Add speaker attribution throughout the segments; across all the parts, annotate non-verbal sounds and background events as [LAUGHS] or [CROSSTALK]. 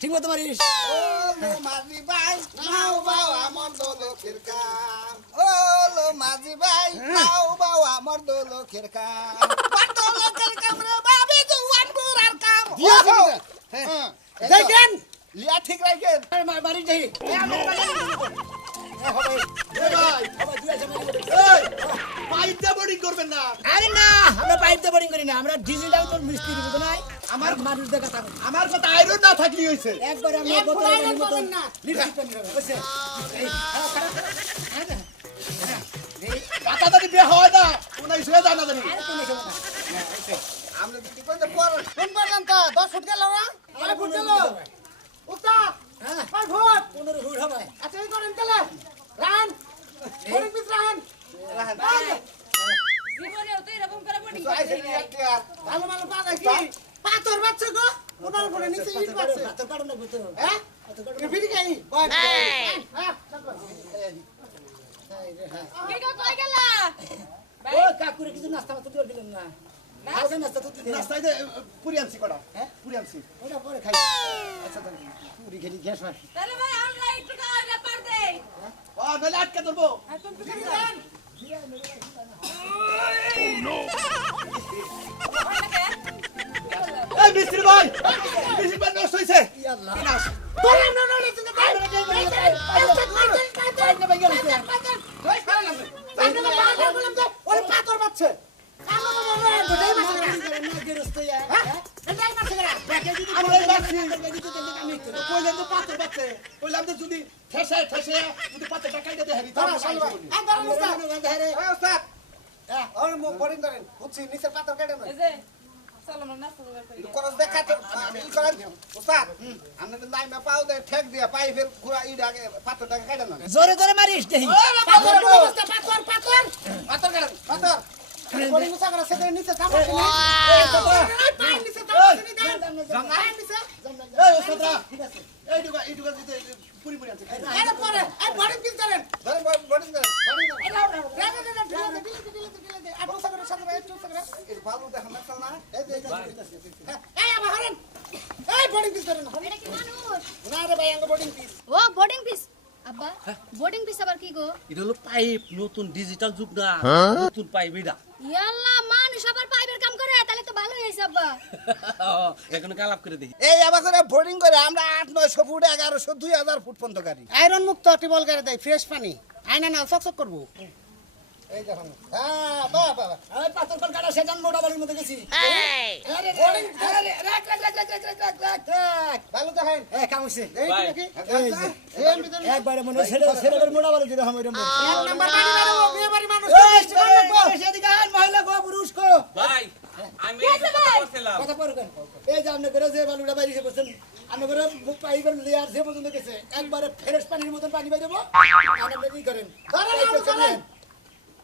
Speaker 1: ঠিক মতো মারিস।
Speaker 2: ওলো মাঝি ভাই নাও বাও আমার দোলকের কাম ওলো মাঝি ভাই নাও বাও আমার দোলকের কাম দোলকের কাম রে বাবি জুয়ান বুড়ার কাম।
Speaker 1: দিয়েছি
Speaker 2: ওহো।
Speaker 1: তো। দেখেন
Speaker 2: লিয়া ঠিক রাখেন।
Speaker 1: মারি যাই।
Speaker 2: পাইতে বোর্ডিং করবেন না।
Speaker 1: আরে না আমরা পাইপ দিয়ে বোরিং করি না। আমরা ডিজিটাল মিস্ত্রি বুঝো নাই। আমার মানুষ দেখা থাকুন
Speaker 2: আমার কথা আয়রন না থাকলি হইছে।
Speaker 1: একবার আমি
Speaker 2: কথা
Speaker 1: আয়রন
Speaker 2: পাবেন না।
Speaker 1: হইছে
Speaker 2: কথা যদি হয়। না উনাই শুয়ে
Speaker 1: যায় না জানি। হ্যাঁ,
Speaker 2: আমরা কি করে পড়া
Speaker 3: কোন পর্যন্ত
Speaker 2: 10
Speaker 3: ভালো ভালো পাগা কি পাথর বাচ্চা গো? কোনার করে নিচে ইট বাচ্চা
Speaker 1: তো কারণ না বুঝতো
Speaker 3: হ্যাঁ ফিরি গাই বয় হ্যাঁ।
Speaker 4: কে কে কই গেলা?
Speaker 1: ও কাকুরে কিছু নাস্তা মাত্র দিয়ে দিলেন না। হালকা নাস্তা তো
Speaker 2: রাস্তায় যে পুরি আনছি কটা?
Speaker 1: হ্যাঁ?
Speaker 2: পুরি আনছি।
Speaker 1: ওটা পরে খাই। আচ্ছা তাহলে পুরি খেলি গ্যাস হয়।
Speaker 4: তাহলে ভাই আমরা একটু খাওয়া না পার দেই।
Speaker 2: ও নলে আটকে ধরবো।
Speaker 4: আর তুমি কি দেন
Speaker 2: ভাই মিস্ত্রি ভাই মিস্ত্রি ভাই নষ্ট হইছে যদি ঠেসে ঠেসে যদি পাতে টাকাই দিতে হারি
Speaker 3: তাহলে আর মুখ করেন ধরেন বুঝছি নিচের পাথর কেটে
Speaker 2: করস দেখা তো ই করেন ওস্তাদ আমরা তো নাইমা পাও দে ঠেক দিয়া পাই ফের ঘুরা ই আগে পাথর টাকা কাটে না
Speaker 1: জোরে জোরে মারিস দেখি।
Speaker 3: পাথর পাথর পাথর।
Speaker 2: পাথর কাটেন পাথর।
Speaker 3: বোরিং মুসা করে সেটা নিচে চাপা দিন এই পাই নিচে চাপা দিন দেন পাই নিচে।
Speaker 2: এই ওস্তাদরা এই দুগা এই দুগা দিতে পুরি পুরি আনছে
Speaker 3: এর পরে এই বোরিং পিস করেন
Speaker 2: ধরেন বডি ধরেন বডি ধরেন
Speaker 3: রে রে রে ঢিলে দে ঢিলে দে ঢিলে দে ঢিলে দে আর মুসা করে সাথে একটু করে
Speaker 2: এই ভালো দেখা না না এই যে
Speaker 3: এই আবার হরেন এই পিস করেন
Speaker 5: এটা কি মানুষ?
Speaker 3: না রে ভাই আঙ্গ বোরিং পিস
Speaker 5: ও বোর্ডিং পিস আব্বা বোর্ডিং পিস আবার কি গো?
Speaker 6: এটা হলো পাইপ নতুন ডিজিটাল যুগ না। নতুন পাইপ এটা।
Speaker 5: ইয়াল্লা মানুষ আবার পাইপের কাম করে তাহলে তো ভালোই হয়েছে আব্বা। [LAUGHS]
Speaker 6: এখন কালাপ করে দেখি।
Speaker 2: এই আবার করে বোর্ডিং করে আমরা আট নয়শো ফুট এগারোশো দুই হাজার ফুট পর্যন্ত গাড়ি।
Speaker 3: আয়রন মুক্ত টিবল করে দেয় ফ্রেশ পানি। আয়না না চকচক করব।
Speaker 2: এই দেখুন হ্যাঁ বাহ বাহ
Speaker 1: এই পাথর কল কাটা সেজান মোটা বাড়ির মধ্যে গেছি। আরে আরে রাখ রাখ রাখ রাখ রাখ রাখ রাখ রাখ রাখ।
Speaker 2: ভালো দেখেন
Speaker 1: এ কামছে
Speaker 3: এই দেখি।
Speaker 1: একবারে মনে ছেলে ছেলেদের মোটা বাড়ি দিতে হবে এরকম
Speaker 3: এক নাম্বার বাড়ি বাড়াবো বিয়ে বাড়ি মানুষ।
Speaker 1: সেদিকে আর মহিলা গো পুরুষ গো।
Speaker 6: ভাই আমি কথা বলছিলাম।
Speaker 1: এই যে আপনি করে যে বালুটা বাইরে বসেন আপনি করে পাইপের লেয়ার যে পর্যন্ত গেছে একবারে ফ্রেশ পানির মতন পানি বাইরে দেবো। আপনি কি করেন?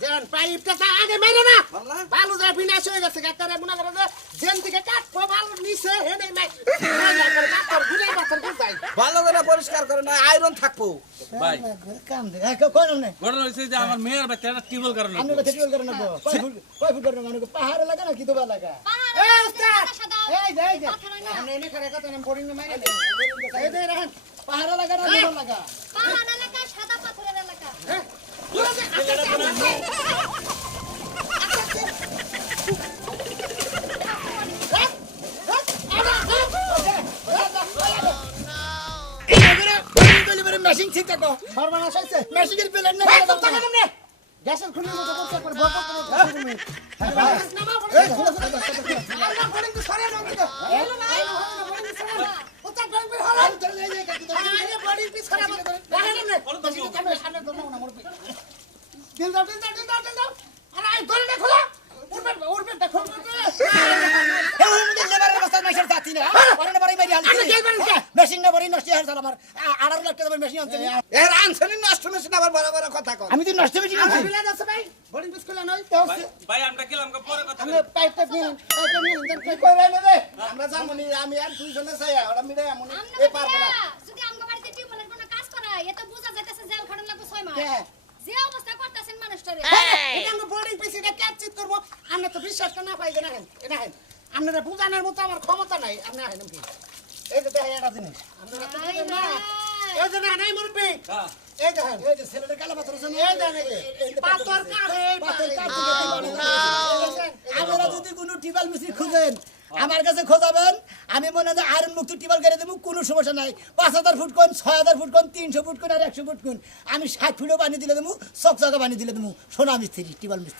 Speaker 3: দেন পাইপটা তা আগে মেরে না বালু যা বিনাশ হয়ে গেছে গাতারে মনে করে যে জেন থেকে কাটবো বালু নিচে হে নেই মাই কাটর ঘুরে পাথর গুজাই
Speaker 2: ভালো করে পরিষ্কার করে না আয়রন থাকব
Speaker 6: ভাই
Speaker 1: কাম দে হ্যাঁ কোন না
Speaker 6: ঘটনা হয়েছে যে আমার মেয়ের বাচ্চাটা টিউবওয়েল কারণে
Speaker 1: তো খেতে করেন না কয় ফুট কয় ফুট করেন মানে পাহাড়ে লাগা না কি দোবা লাগা
Speaker 3: এই
Speaker 5: হয় না।
Speaker 3: আমি এনে করে কথা নাম বোরিং মাইরে দে এই দে রাখেন
Speaker 1: পাহাড়ে লাগা না দোবা লাগা
Speaker 5: পাহাড়
Speaker 1: মেশিন ঠিক থাকো
Speaker 3: সর্বনাশ হয়েছে
Speaker 1: মেশিনের প্লেট না
Speaker 3: কত টাকা নেবে গ্যাসের খুলে মতো করতে একবার বক বক করে তুমি এই খুলে খুলে দাও আমরা বলেন তো সরে নাও তো এলো না এলো না ওটা গল্প হলো আরে বডি পিছ করে না না সামনে ধরো না মোর দিল দাও দিল দাও দিল দাও দিল দাও। আরে এই ধরে না খোলা। উড়বে উড়বে দেখো
Speaker 1: এই মধ্যে লেবারের অবস্থা মেশিন সাথে না। পরে না পরে মেরি হালছি
Speaker 3: আপনি গেলবেন কে?
Speaker 1: মেশিন না পরে নষ্ট হয়ে গেল আমার। আ- আড়াই লাখ টাকা মেশিন আনছি।
Speaker 2: এর আনছনি নষ্ট মেশিন আবার বড় বড় কথা কর
Speaker 1: আমি তো নষ্ট মেশিন
Speaker 3: আমার
Speaker 1: আনছি।
Speaker 3: বিলে যাচ্ছে ভাই। বোর্ডিং পিস খুলে নয়
Speaker 6: ভাই আমরা গেলাম পরে কথা
Speaker 3: আপনি পাইপ টাইপ নিন পাইপ নিন দেন
Speaker 2: কি কইরা নেবে আমরা যামুনি আমি আর দুইজনে চাই ওরা মিলে এমন এ পারব না।
Speaker 5: যদি আমগো বাড়িতে টিউবওয়েলের কোনো কাজ করায় এত বুঝা যাইতেছে জেল খাটান লাগবে ছয় মাস।
Speaker 3: কে?
Speaker 5: যে অবস্থা করতেছেন মানুষটারে
Speaker 3: এটা আমরা বোর্ডিং পিস এটা ক্যাপচিট করব? তো বিশ্বাস না পাই না হেন এটা হেন আপনারা বুঝানোর মতো আমার ক্ষমতা নাই আপনি হেন এই যে দেখেন একটা জিনিস। আপনারা তো না। এই যে না নাই মুরব্বি। এই দেখেন
Speaker 1: এই যে ছেলেদের কালা পাথর আছে
Speaker 3: এই দেখেন পাথর কাটে
Speaker 1: পাথর
Speaker 3: পাথর
Speaker 1: কাটে,
Speaker 3: কাটে
Speaker 1: যদি কোনো টিবাল মিস্ত্রি খুঁজেন আমার কাছে খোঁজাবেন। আমি মনে হয় আয়রন মুক্ত টিবাল করে দেবো কোনো সমস্যা নাই। পাঁচ হাজার ফুট কোন ছয় হাজার ফুট কোন তিনশো ফুট কোন আর একশো ফুট কোন আমি ষাট ফুটও বানিয়ে দিলে দেবো চকচকা বানিয়ে দিলে দেবো। সোনা মিস্ত্রি টিবাল মিস্ত্রি।